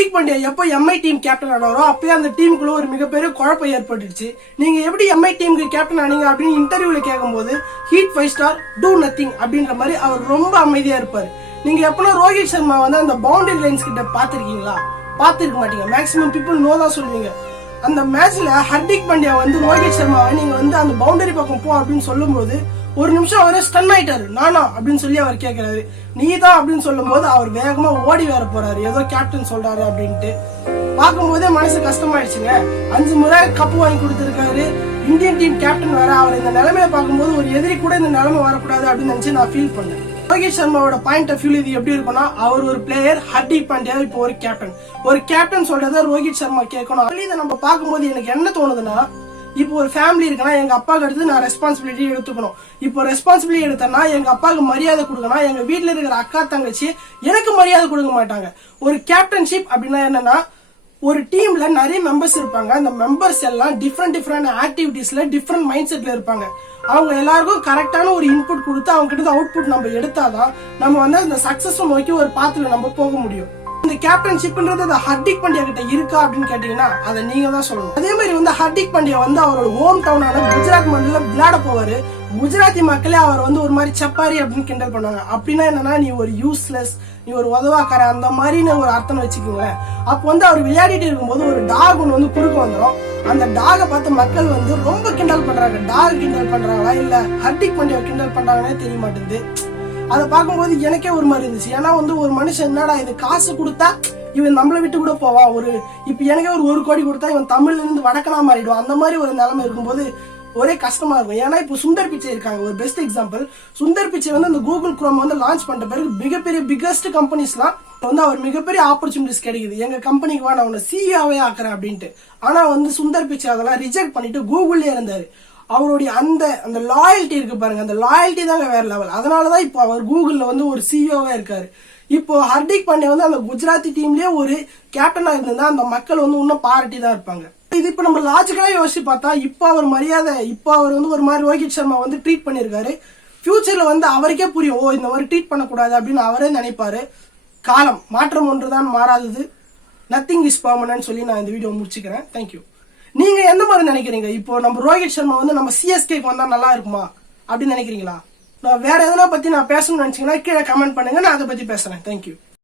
ஹர்திக் பாண்டியா எப்போ Mi team captain ஆனாரோ அப்பயே அந்த டீமுக்குள்ள ஒரு மிகப்பெரிய குழப்பம் ஏற்பட்டுச்சு. நீங்க எப்படி எம்ஐ டீமுக்கு கேப்டன் ஆனீங்க அப்படின்னு இன்டர்வியூல கேட்கும்போது ஹீட் 5 ஸ்டார் டூ நத்திங் அப்படின்ற மாதிரி அவர் ரொம்ப அமைதியா இருப்பாரு. நீங்க எப்பனா ரோஹித் சர்மா வந்து அந்த பவுண்டரி லைன்ஸ் கிட்ட பாத்திருக்கீங்களா? பாத்திருக்க மாட்டீங்க. மேக்ஸிமம் பீப்புள் நோ தான் சொல்லுவீங்க. அந்த மேட்ச்ல ஹர்திக் பாண்டியா வந்து ரோஹித் சர்மாவை நீங்க வந்து அந்த பவுண்டரி பக்கம் போ அப்படின்னு சொல்லும் போது ஒரு நிமிஷம் அவரே ஸ்டன் ஆயிட்டாரு. நானா அப்படின்னு சொல்லி அவர் கேட்கிறாரு. நீதான் அப்படின்னு சொல்லும் போது அவர் வேகமா ஓடி வேற போறாரு, ஏதோ கேப்டன் சொல்றாரு அப்படின்ட்டு. பார்க்கும் போதே மனசு கஷ்டமாயிடுச்சுங்க. 5 முறை கப்பு வாங்கி கொடுத்திருக்காரு, இந்தியன் டீம் கேப்டன் வேற. அவர் இந்த நிலைமையை பார்க்கும்போது ஒரு எதிரி கூட இந்த நிலைமை வரக்கூடாது அப்படின்னு நினைச்சு நான் ஃபீல் பண்ணேன். ரோஹித் சர்மாவோட பாயிண்ட் ஆஃப் வியூ இது எப்படி இருக்கும்னா, அவர் ஒரு பிளேயர், ஹர்திக் பாண்டியா இப்போ ஒரு கேப்டன். ஒரு கேப்டன் சொல்றத ரோஹித் சர்மா கேட்கணும். இதை நம்ம பார்க்கும்போது எனக்கு என்ன தோணுதுன்னா, இப்போ ஒரு ஃபேமிலி இருக்குன்னா எங்க அப்பாவுக்கு அடுத்து நான் ரெஸ்பான்சிபிலிட்டி எடுத்துக்கணும். இப்போ ரெஸ்பான்சிபிலிட்டி எடுத்தேன்னா எங்க அப்பாவுக்கு மரியாதை கொடுக்கணும். எங்க வீட்டுல இருக்கிற அக்கா தங்கச்சி எனக்கு மரியாதை கொடுக்க மாட்டாங்க. ஒரு கேப்டன்ஷிப் அப்படின்னா என்னன்னா, ஒரு டீம்ல நிறைய மெம்பர்ஸ் இருப்பாங்க. அந்த மெம்பர்ஸ் எல்லாம் டிஃப்ரெண்ட் ஆக்டிவிட்டிஸ்ல டிஃப்ரெண்ட் மைண்ட் செட்ல இருப்பாங்க. அவங்க எல்லாருக்கும் கரெக்டான ஒரு இன்புட் கொடுத்து அவங்க கிட்ட அவுட்புட் நம்ம எடுத்தாதான் நம்ம வந்து அந்த சக்சஸ் நோக்கி ஒரு பாத்துல நம்ம போக முடியும். இந்த கேப்டன்ஷிப்ன்றது ஹர்திக் பாண்டியா கிட்ட இருக்கா அப்படின்னு கேட்டீங்கன்னா அதை நீங்க தான் சொல்லணும். அதே மாதிரி வந்து ஹர்திக் பாண்டியா வந்து அவரோட ஹோம் டவுனான குஜராத் மண்டல விளையாட போவாரு. குஜராத்தி மக்களே அவர் வந்து ஒரு மாதிரி சப்பாரி அப்படின்னு கிண்டல் பண்ணுவாங்க. அப்படின்னா என்னன்னா, நீ ஒரு யூஸ்லெஸ், நீ ஒரு உதவாக்கார, அந்த மாதிரின்னு ஒரு அர்த்தம் வச்சுக்கோங்களேன். அப்போ வந்து அவர் விளையாடிட்டு இருக்கும்போது ஒரு டாக் ஒன்று வந்து குறுக்க வந்துடும். அந்த டாகை பார்த்து மக்கள் வந்து ரொம்ப கிண்டல் பண்றாங்க. டாக் கிண்டல் பண்றாங்களா இல்ல ஹர்திக் பாண்டியா கிண்டல் பண்றாங்கன்னே தெரிய மாட்டேங்குது. அதை பார்க்கும்போது எனக்கே ஒரு மாதிரி இருந்துச்சு. ஏன்னா வந்து ஒரு மனுஷன் என்னடா இது, காசு கொடுத்தா இவன் நம்மளை விட்டு கூட போவான். இப்ப எனக்கே ஒரு 1 கோடி கொடுத்தா இவன் தமிழ்ல இருந்து வடக்கனா மாறிடுவான். அந்த மாதிரி ஒரு நிலைமை இருக்கும்போது ஒரே கஷ்டமா இருக்கும். ஏன்னா இப்போ சுந்தர் பிச்சை இருக்காங்க, ஒரு பெஸ்ட் எக்ஸாம்பிள். சுந்தர் பிச்சை வந்து அந்த கூகுள் குரோம் வந்து லான்ச் பண்ண பிறகு மிகப்பெரிய பிகஸ்ட் கம்பெனிஸ்லாம் வந்து அவர் மிகப்பெரிய ஆப்பர்ச்சுனிட்டிஸ் கிடைக்குது. எங்க கம்பெனிக்கு வா, நான் உன்னை சிஇஓவே ஆக்குறேன் அப்படின்ட்டு. ஆனா வந்து சுந்தர் பிச்சை அதெல்லாம் ரிஜெக்ட் பண்ணிட்டு கூகுள்லயே இருந்தாரு. அவருடைய அந்த லாயல்ட்டி இருக்கு பாருங்க, அந்த லாயல்ட்டி தாங்க வேற லெவல். அதனாலதான் இப்போ அவர் கூகுள்ல வந்து ஒரு சிஇஓவா இருக்காரு. இப்போ ஹர்திக் பாண்டியா வந்து அந்த குஜராத்தி டீம்லயே ஒரு கேப்டனா இருந்தா அந்த மக்கள் வந்து இன்னும் பாராட்டி தான் இருப்பாங்க. இது இப்ப நம்ம லாஜிக்கலா யோசிச்சு பார்த்தா இப்ப அவர் மரியாதை, இப்ப அவர் வந்து ஒரு மாதிரி ரோஹித் சர்மா வந்து ட்ரீட் பண்ணிருக்காரு. ஃபியூச்சர்ல வந்து அவருக்கே புரியும், ஓ இந்த மாதிரி ட்ரீட் பண்ணக்கூடாது அப்படின்னு அவரே நினைப்பாரு. காலம் மாற்றம் ஒன்றுதான் மாறாதது, நத்திங் இஸ் பெர்மனன்ட் சொல்லி நான் இந்த வீடியோ முடிச்சுக்கிறேன். தேங்க்யூ. நீங்க எந்த மாதிரி நினைக்கிறீங்க? இப்போ நம்ம ரோஹித் சர்மா வந்து நம்ம சிஎஸ்கேக்கு வந்தா நல்லா இருக்குமா அப்படின்னு நினைக்கிறீங்களா? நான் வேற எதனா பத்தி நான் பேசணும்னு நினைச்சீங்கன்னா கீழே கமெண்ட் பண்ணுங்க, நான் அதை பத்தி பேசுறேன். தேங்க்யூ.